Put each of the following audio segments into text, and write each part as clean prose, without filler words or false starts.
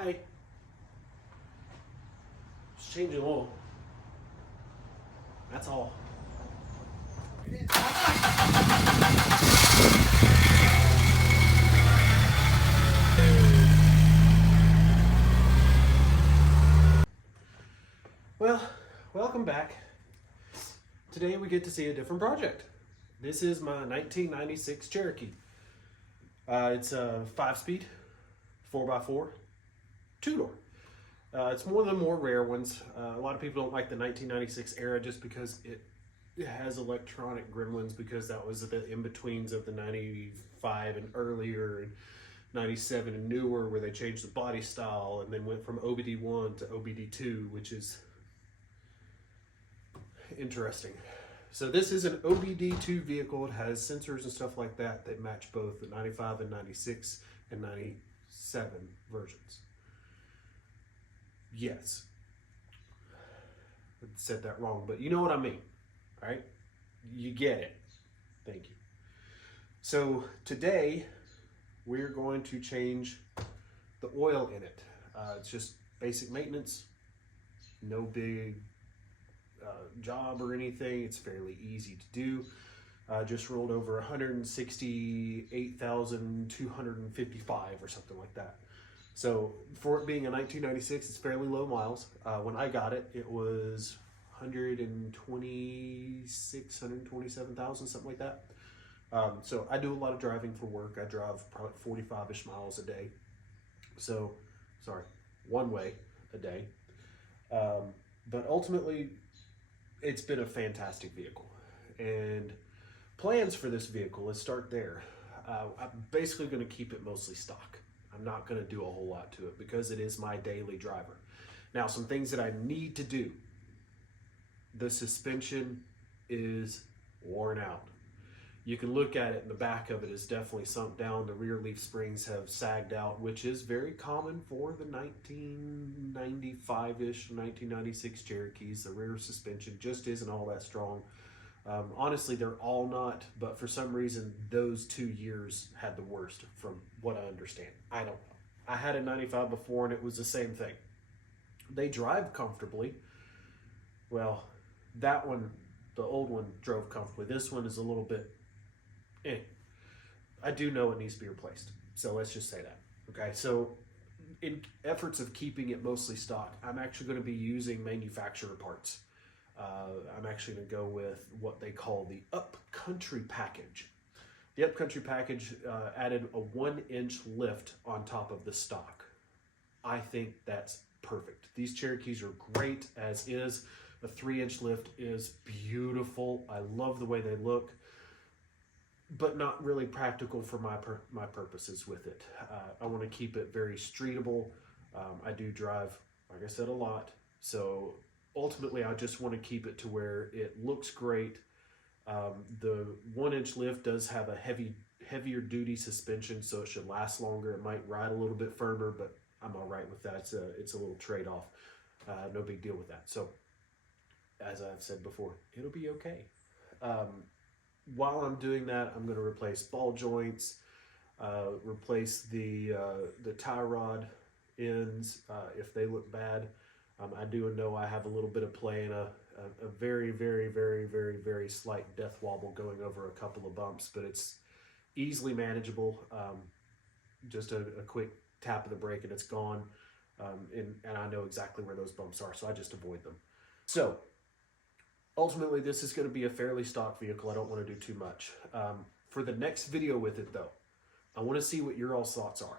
Hi. Just changing oil. That's all. Well, welcome back. Today we get to see a different project. This is my 1996 Cherokee. It's a 5-speed, 4x4, 2-door. It's one of the more rare ones. A lot of people don't like the 1996 era just because it has electronic gremlins, because that was the in-betweens of the 95 and earlier, and 97 and newer, where they changed the body style and then went from OBD1 to OBD2, which is interesting. So this is an OBD2 vehicle. It has sensors and stuff like that that match both the 95 and 96 and 97 versions. Yes. I said that wrong, but you know what I mean, right? You get it. Thank you. So today we're going to change the oil in it. It's just basic maintenance, no big job or anything. It's fairly easy to do. Just rolled over 168,255 or something like that. So for it being a 1996, it's fairly low miles. When I got it, it was 127,000, something like that. So I do a lot of driving for work. I drive probably 45-ish miles a day. So, sorry, one way a day. But ultimately, it's been a fantastic vehicle. And plans for this vehicle, let's start there. I'm basically going to keep it mostly stock. I'm not going to do a whole lot to it because it is my daily driver. Now, some things that I need to do. The suspension is worn out. You can look at it, and the back of it is definitely sunk down. The rear leaf springs have sagged out, which is very common for the 1995-ish, 1996 Cherokees. The rear suspension just isn't all that strong. Honestly, they're all not, but for some reason, those 2 years had the worst from what I understand. I don't know. I had a 95 before, and it was the same thing. They drive comfortably. Well, that one, the old one, drove comfortably. This one is a little bit, I do know it needs to be replaced. So let's just say that. Okay, so in efforts of keeping it mostly stock, I'm actually going to be using manufacturer parts. I'm actually going to go with what they call the Upcountry package. The Upcountry package added a 1-inch lift on top of the stock. I think that's perfect. These Cherokees are great as is. A 3-inch lift is beautiful. I love the way they look, but not really practical for my purposes with it. I want to keep it very streetable. I do drive, like I said, a lot. So ultimately, I just want to keep it to where it looks great. The 1-inch lift does have a heavier duty suspension, so it should last longer. It might ride a little bit firmer, but I'm all right with that. It's a little trade-off. No big deal with that. So as I've said before, it'll be okay. While I'm doing that, I'm going to replace ball joints, replace the tie rod ends if they look bad. I do know I have a little bit of play in a very, very, very, very, very slight death wobble going over a couple of bumps, but it's easily manageable. Just a quick tap of the brake and it's gone. And I know exactly where those bumps are, so I just avoid them. So ultimately, this is going to be a fairly stock vehicle. I don't want to do too much. For the next video with it, though, I want to see what your all's thoughts are.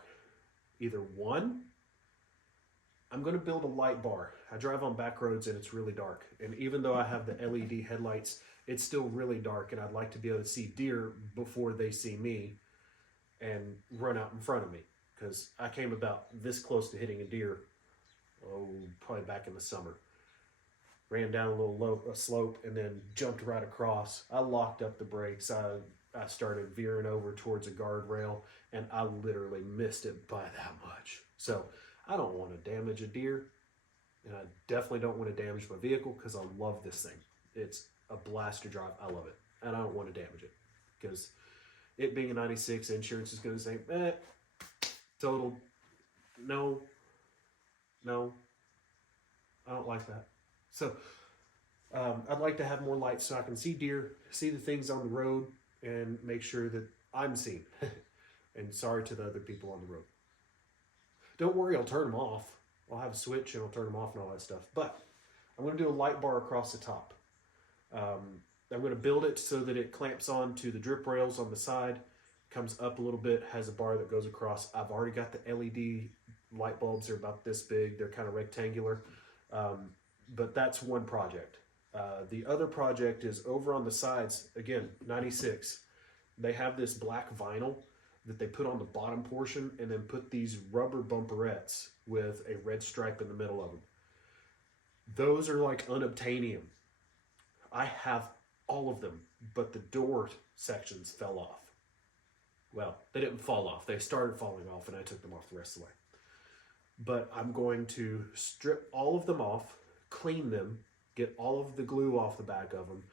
Either one, I'm going to build a light bar. I drive on back roads and it's really dark. And even though I have the LED headlights, it's still really dark. And I'd like to be able to see deer before they see me and run out in front of me. Because I came about this close to hitting a deer, probably back in the summer. Ran down a little slope and then jumped right across. I locked up the brakes. I started veering over towards a guardrail and I literally missed it by that much. So I don't want to damage a deer, and I definitely don't want to damage my vehicle because I love this thing. It's a blast to drive. I love it, and I don't want to damage it because it being a 96, insurance is going to say, totaled. No, No, I don't like that. So I'd like to have more lights so I can see deer, see the things on the road, and make sure that I'm seen. And sorry to the other people on the road. Don't worry, I'll turn them off. I'll have a switch and I'll turn them off and all that stuff. But I'm going to do a light bar across the top. I'm going to build it so that it clamps on to the drip rails on the side, comes up a little bit, has a bar that goes across. I've already got the LED light bulbs. They're about this big. They're kind of rectangular. But that's one project. The other project is over on the sides, again, 96. They have this black vinyl that they put on the bottom portion and then put these rubber bumperettes with a red stripe in the middle of them. Those are like unobtainium. I have all of them, but the door sections fell off. Well, they didn't fall off. They started falling off and I took them off the rest of the way. But I'm going to strip all of them off, clean them, get all of the glue off the back of them,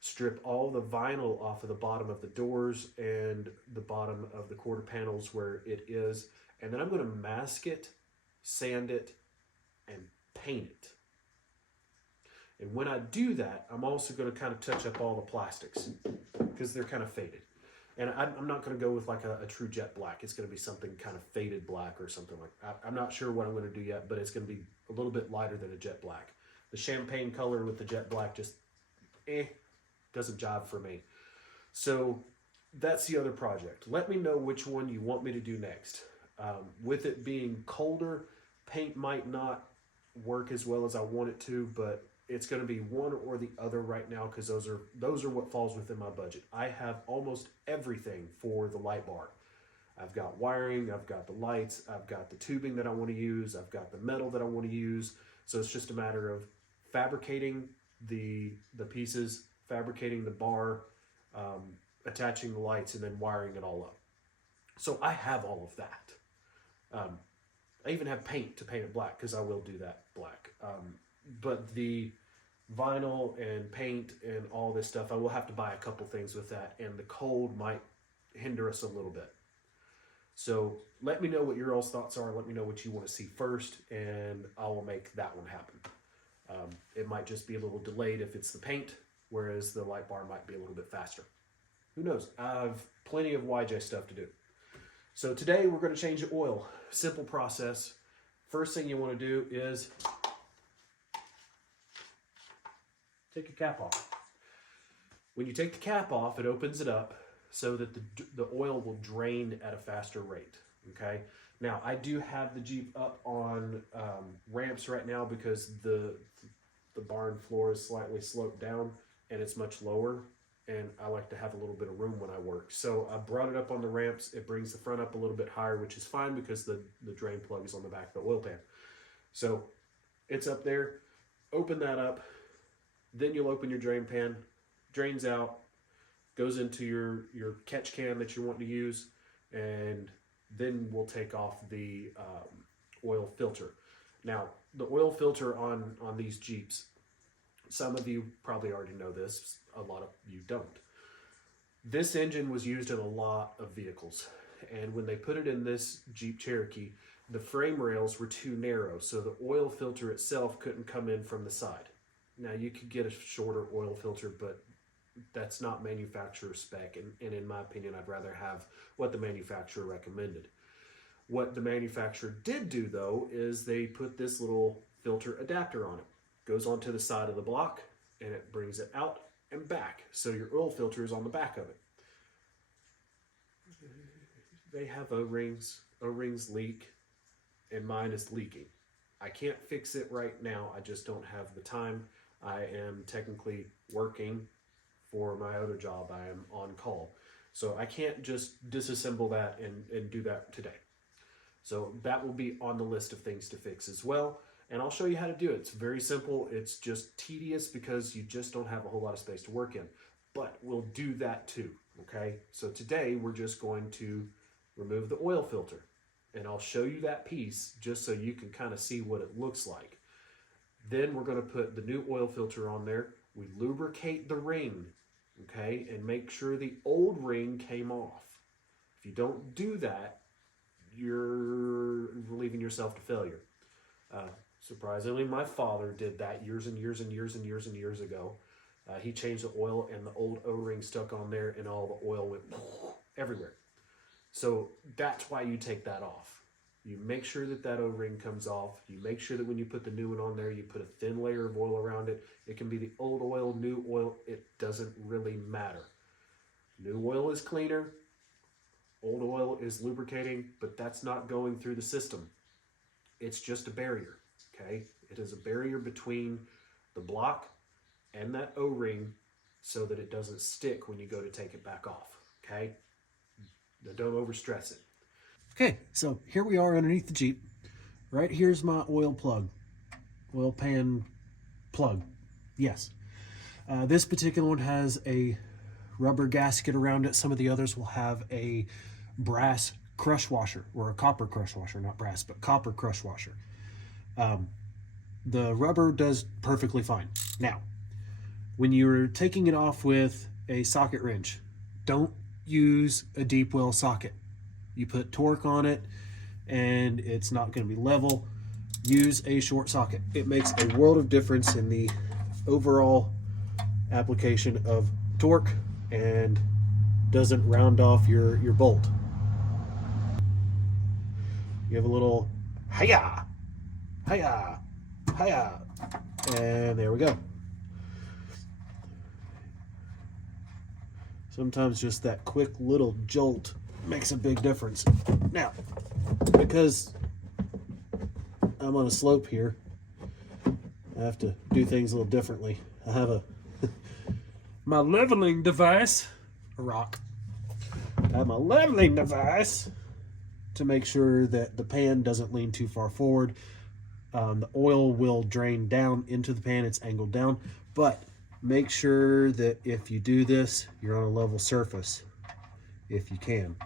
strip all the vinyl off of the bottom of the doors and the bottom of the quarter panels where it is, and then I'm going to mask it, sand it, and paint it. And when I do that, I'm also going to kind of touch up all the plastics because they're kind of faded. And I'm not going to go with like a true jet black. It's going to be something kind of faded black or something like that. I'm not sure what I'm going to do yet, but it's going to be a little bit lighter than a jet black. The champagne color with the jet black just doesn't jive for me. So that's the other project. Let me know which one you want me to do next. With it being colder, paint might not work as well as I want it to, but it's going to be one or the other right now because those are what falls within my budget. I have almost everything for the light bar. I've got wiring, I've got the lights, I've got the tubing that I want to use, I've got the metal that I want to use. So it's just a matter of fabricating the pieces, fabricating the bar, attaching the lights, and then wiring it all up. So I have all of that. I even have paint to paint it black because I will do that black. But the vinyl and paint and all this stuff, I will have to buy a couple things with that, and the cold might hinder us a little bit. So let me know what your all's thoughts are. Let me know what you want to see first, and I will make that one happen. It might just be a little delayed if it's the paint, whereas the light bar might be a little bit faster. Who knows? I have plenty of YJ stuff to do. So today we're going to change the oil. Simple process. First thing you want to do is take a cap off. When you take the cap off, it opens it up so that the oil will drain at a faster rate. Okay. Now I do have the Jeep up on ramps right now because the barn floor is slightly sloped down and it's much lower, and I like to have a little bit of room when I work. So I brought it up on the ramps. It brings the front up a little bit higher, which is fine because the drain plug is on the back of the oil pan. So it's up there. Open that up. Then you'll open your drain pan, drains out, goes into your catch can that you want to use, and then we'll take off the oil filter. Now, the oil filter on these Jeeps, some of you probably already know this, a lot of you don't. This engine was used in a lot of vehicles, and when they put it in this Jeep Cherokee, the frame rails were too narrow, so the oil filter itself couldn't come in from the side. Now, you could get a shorter oil filter, but that's not manufacturer spec, and in my opinion, I'd rather have what the manufacturer recommended. What the manufacturer did do, though, is they put this little filter adapter on it. Goes onto the side of the block, and it brings it out and back, so your oil filter is on the back of it. They have O-rings. O-rings leak, and mine is leaking. I can't fix it right now. I just don't have the time. I am technically working for my other job. I am on call. So I can't just disassemble that and do that today. So that will be on the list of things to fix as well. And I'll show you how to do it. It's very simple. It's just tedious because you just don't have a whole lot of space to work in. But we'll do that too, okay? So today we're just going to remove the oil filter. And I'll show you that piece just so you can kind of see what it looks like. Then we're going to put the new oil filter on there. We lubricate the ring, okay, and make sure the old ring came off. If you don't do that, you're leaving yourself to failure. Surprisingly, my father did that years and years and years and years and years ago. He changed the oil, and the old O-ring stuck on there, and all the oil went everywhere. So that's why you take that off. You make sure that that O-ring comes off. You make sure that when you put the new one on there, you put a thin layer of oil around it. It can be the old oil, new oil. It doesn't really matter. New oil is cleaner. Old oil is lubricating, but that's not going through the system. It's just a barrier, okay? It is a barrier between the block and that O-ring so that it doesn't stick when you go to take it back off, okay? Now don't overstress it. Okay, so here we are underneath the Jeep. Right here's my oil plug, oil pan plug. Yes. This particular one has a rubber gasket around it. Some of the others will have a brass crush washer, or a copper crush washer, not brass, but copper crush washer. The rubber does perfectly fine. Now, when you're taking it off with a socket wrench, don't use a deep well socket. You put torque on it and it's not going to be level. Use a short socket. It makes a world of difference in the overall application of torque and doesn't round off your bolt. You have a little hiya, hiya, hiya, and there we go. Sometimes just that quick little jolt makes a big difference. Now, because I'm on a slope here, I have to do things a little differently. I have my leveling device, a rock. I have my leveling device to make sure that the pan doesn't lean too far forward. The oil will drain down into the pan. It's angled down, but make sure that if you do this, you're on a level surface, if you can.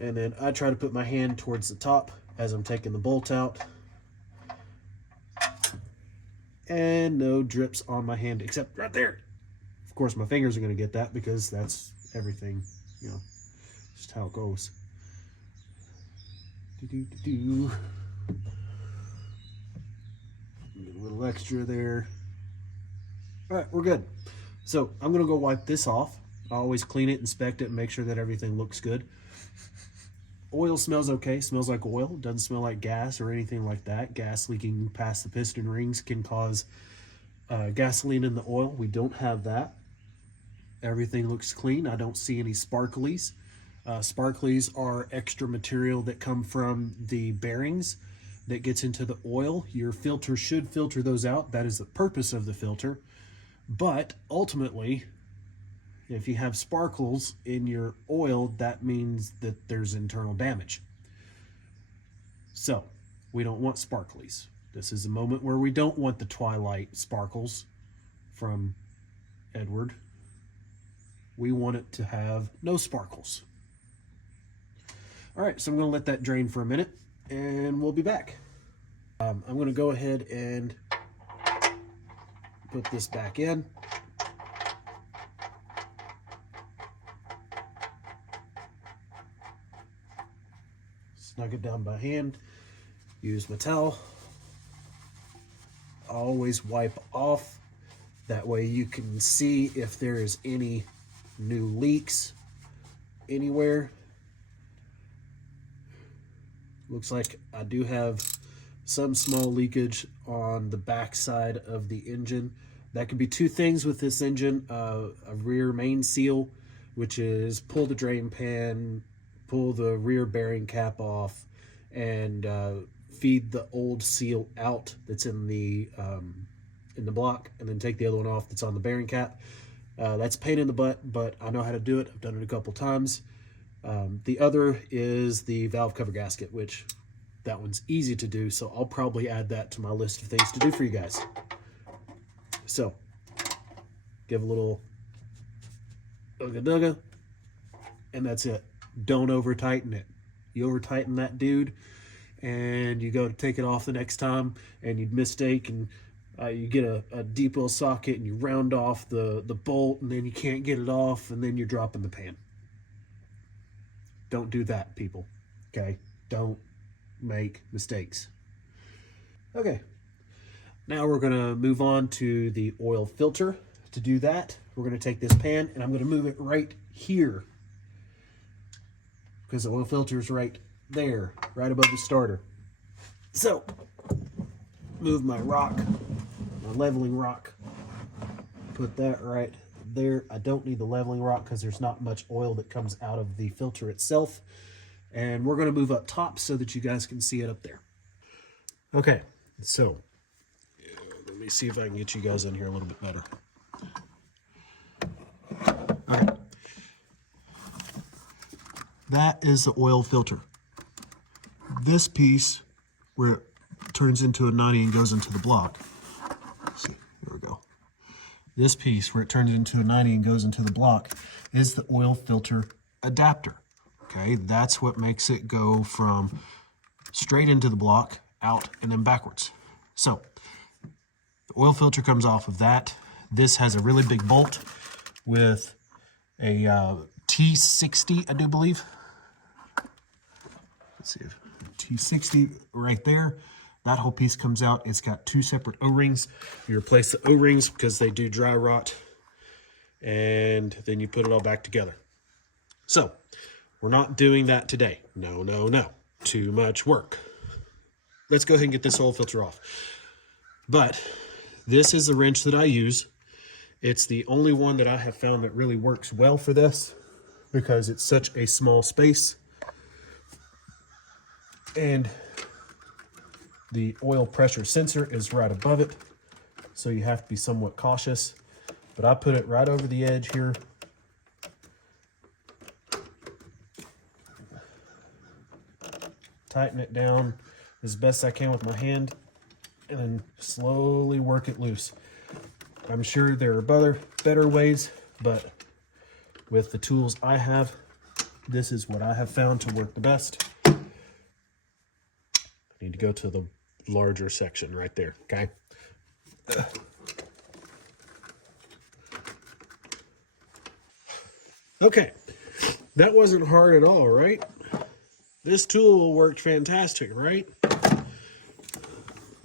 And then I try to put my hand towards the top as I'm taking the bolt out. And no drips on my hand, except right there. Of course, my fingers are going to get that because that's everything, you know, just how it goes. Do-do-do-do. Get a little extra there. All right, we're good. So I'm going to go wipe this off. I always clean it, inspect it, and make sure that everything looks good. Oil smells okay, smells like oil. Doesn't smell like gas or anything like that. Gas leaking past the piston rings can cause gasoline in the oil. We don't have that. Everything looks clean. I don't see any sparklies. Sparklies are extra material that come from the bearings that gets into the oil. Your filter should filter those out. That is the purpose of the filter. But ultimately, if you have sparkles in your oil, that means that there's internal damage. So we don't want sparklies. This is a moment where we don't want the twilight sparkles from Edward. We want it to have no sparkles. All right, so I'm going to let that drain for a minute and we'll be back. I'm going to go ahead and put this back in. Snug it down by hand. Use my towel. Always wipe off. That way you can see if there is any new leaks anywhere. Looks like I do have some small leakage on the back side of the engine. That could be two things with this engine. A rear main seal, which is pull the drain pan, pull the rear bearing cap off, and feed the old seal out that's in the block, and then take the other one off that's on the bearing cap. That's a pain in the butt, but I know how to do it. I've done it a couple times. The other is the valve cover gasket, which that one's easy to do, so I'll probably add that to my list of things to do for you guys. So, give a little ugga-dugga, and that's it. Don't over tighten it. You over tighten that dude, and you go to take it off the next time, and you'd mistake, and you get a deep well socket, and you round off the bolt, and then you can't get it off, and then you're dropping the pan. Don't do that, people. Okay? Don't make mistakes. Okay, now we're gonna move on to the oil filter. To do that, we're gonna take this pan and I'm gonna move it right here because the oil filter is right there, right above the starter. So, move my rock, my leveling rock, put that right there. I don't need the leveling rock because there's not much oil that comes out of the filter itself. And we're gonna move up top so that you guys can see it up there. Okay, so let me see if I can get you guys in here a little bit better. Okay. That is the oil filter. This piece where it turns into a 90 and goes into the block. Let's see, here we go. This piece where it turns into a 90 and goes into the block is the oil filter adapter. Okay, that's what makes it go from straight into the block, out, and then backwards. So, the oil filter comes off of that. This has a really big bolt with a T60, I do believe. Let's see if T60 right there. That whole piece comes out. It's got two separate O-rings. You replace the O-rings because they do dry rot, and then you put it all back together. So, we're not doing that today. No, no, no. Too much work. Let's go ahead and get this oil filter off. But this is the wrench that I use. It's the only one that I have found that really works well for this because it's such a small space. And the oil pressure sensor is right above it, so you have to be somewhat cautious. But I put it right over the edge here. Tighten it down as best I can with my hand, and then slowly work it loose. I'm sure there are better ways, but with the tools I have, this is what I have found to work the best. I need to go to the larger section right there, okay? Okay, that wasn't hard at all, right? This tool worked fantastic, right?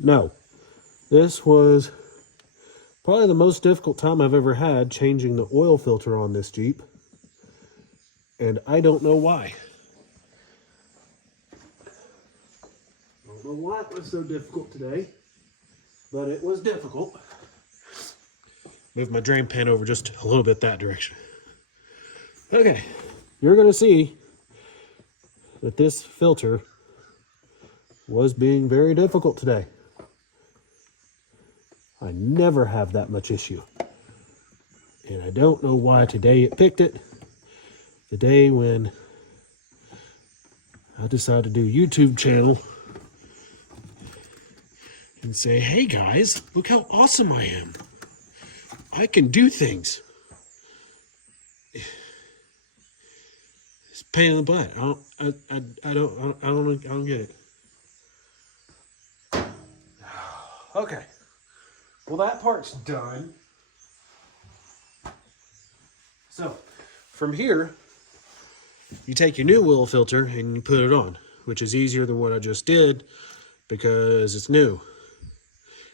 No, this was probably the most difficult time I've ever had changing the oil filter on this Jeep. And I don't know why. I don't know why it was so difficult today, but it was difficult. Move my drain pan over just a little bit that direction. Okay, you're gonna see that this filter was being very difficult today. I never have that much issue. And I don't know why today it picked it. The day when I decided to do a YouTube channel and say, hey guys, look how awesome I am. I can do things. It's a pain in the butt. I don't get it. Okay. Well, that part's done. So, from here, you take your new oil filter and you put it on, which is easier than what I just did because it's new.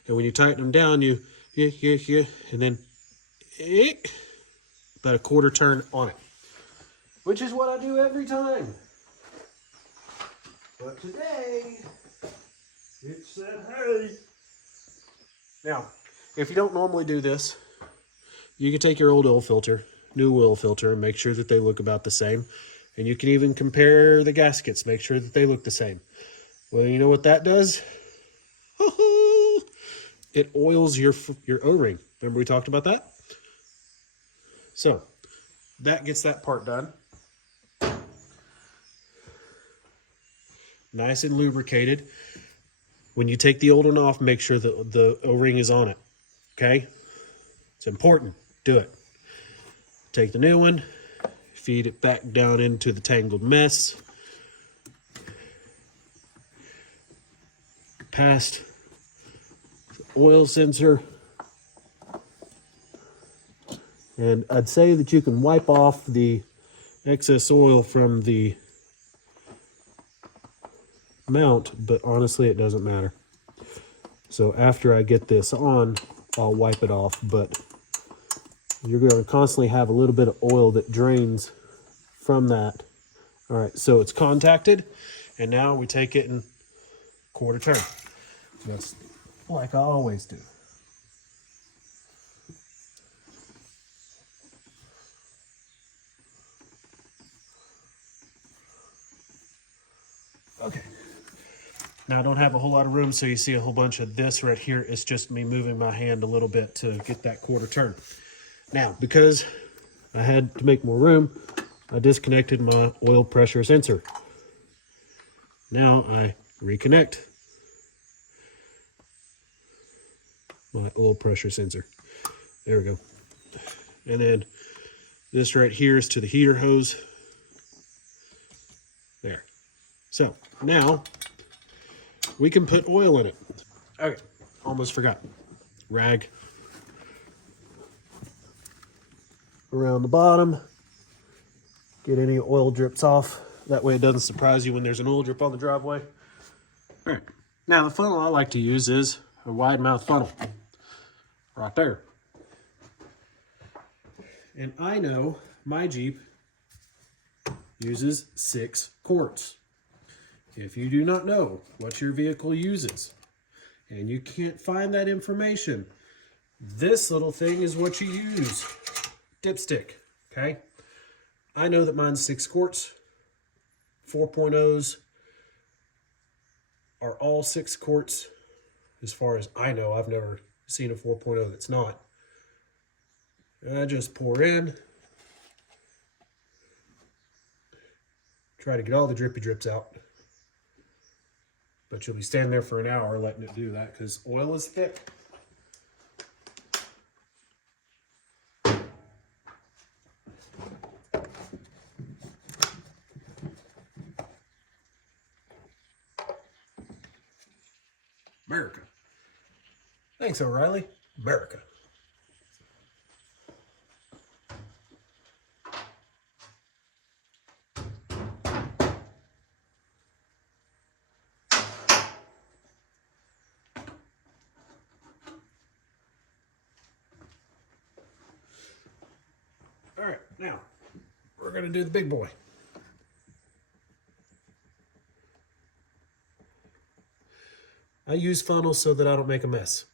And when you tighten them down, and then about a quarter turn on it, which is what I do every time. But today, it said, hey. Now, if you don't normally do this, you can take your old oil filter, new oil filter, and make sure that they look about the same. And you can even compare the gaskets, make sure that they look the same. Well, you know what that does? It oils your O-ring. Remember we talked about that? So, that gets that part done. Nice and lubricated. When you take the old one off, make sure that the O-ring is on it. Okay? It's important. Do it. Take the new one, feed it back down into the tangled mess. Past the oil sensor. And I'd say that you can wipe off the excess oil from the mount, but honestly it doesn't matter. So after I get this on, I'll wipe it off, but you're going to constantly have a little bit of oil that drains from that. All right, so it's contacted, and now we take it and quarter turn. Just like I always do. Okay. Now I don't have a whole lot of room, so you see a whole bunch of this right here. It's just me moving my hand a little bit to get that quarter turn. Now, because I had to make more room, I disconnected my oil pressure sensor. Now I reconnect my oil pressure sensor. There we go. And then this right here is to the heater hose. There. So now we can put oil in it. Okay, almost forgot. Rag around the bottom. Get any oil drips off. That way it doesn't surprise you when there's an oil drip on the driveway. All right. Now the funnel I like to use is a wide mouth funnel. Right there. And I know my Jeep uses 6 quarts. If you do not know what your vehicle uses and you can't find that information, this little thing is what you use. Dipstick, okay? I know that mine's 6 quarts. 4.0s are all 6 quarts. As far as I know, I've never seen a 4.0 that's not. And I just pour in. Try to get all the drippy drips out. But you'll be standing there for an hour letting it do that because oil is thick. America. Thanks, O'Reilly. America. All right, now we're going to do the big boy. I use funnels so that I don't make a mess.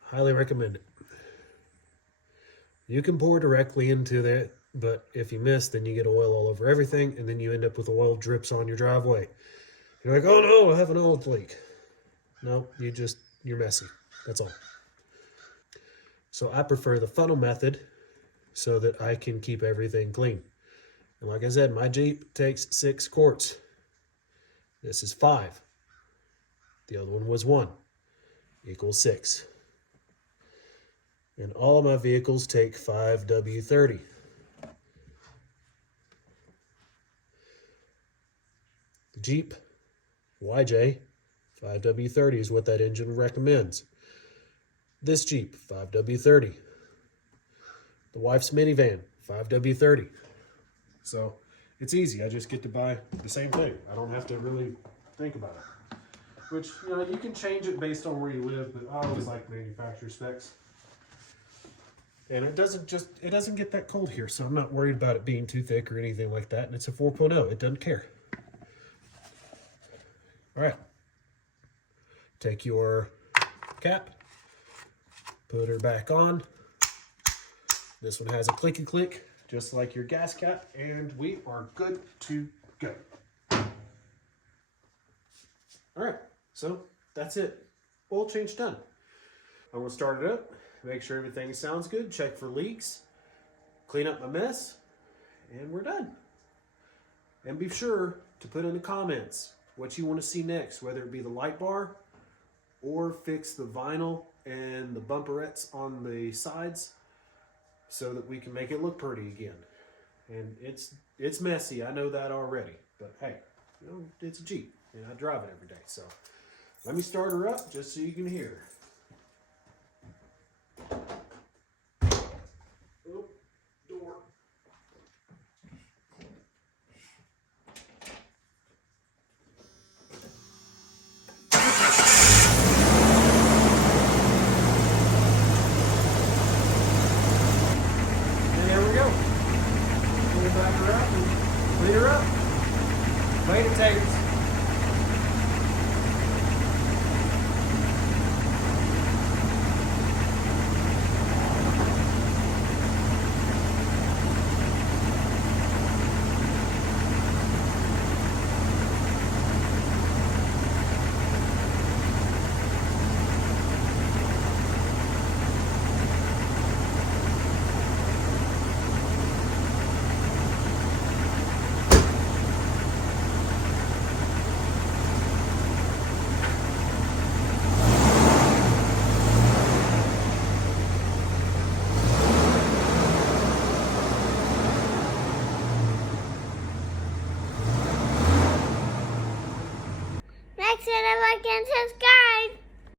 Highly recommend it. You can pour directly into that, but if you miss, then you get oil all over everything, and then you end up with oil drips on your driveway. You're like, oh no, I have an oil leak. No, you're messy. That's all. So I prefer the funnel method so that I can keep everything clean. And like I said, my Jeep takes 6 quarts. This is 5. The other one was 1, equals 6. And all my vehicles take 5W30. The Jeep YJ 5W30 is what that engine recommends. This Jeep 5W30. The wife's minivan 5W30. So it's easy. I just get to buy the same thing. I don't have to really think about it. Which, you can change it based on where you live, but I always like manufacturer specs. And it doesn't get that cold here, so I'm not worried about it being too thick or anything like that. And it's a 4.0. It doesn't care. All right. Take your cap, put her back on. This one has a clicky click, just like your gas cap, and we are good to go. All right, so that's it. Oil change done. I'm gonna start it up, make sure everything sounds good, check for leaks, clean up my mess, and we're done. And be sure to put in the comments what you want to see next, whether it be the light bar or fix the vinyl and the bumperettes on the sides so that we can make it look pretty again. And it's messy, I know that already, but hey, it's a Jeep and I drive it every day. So let me start her up just so you can hear. Oh, door. like and subscribe.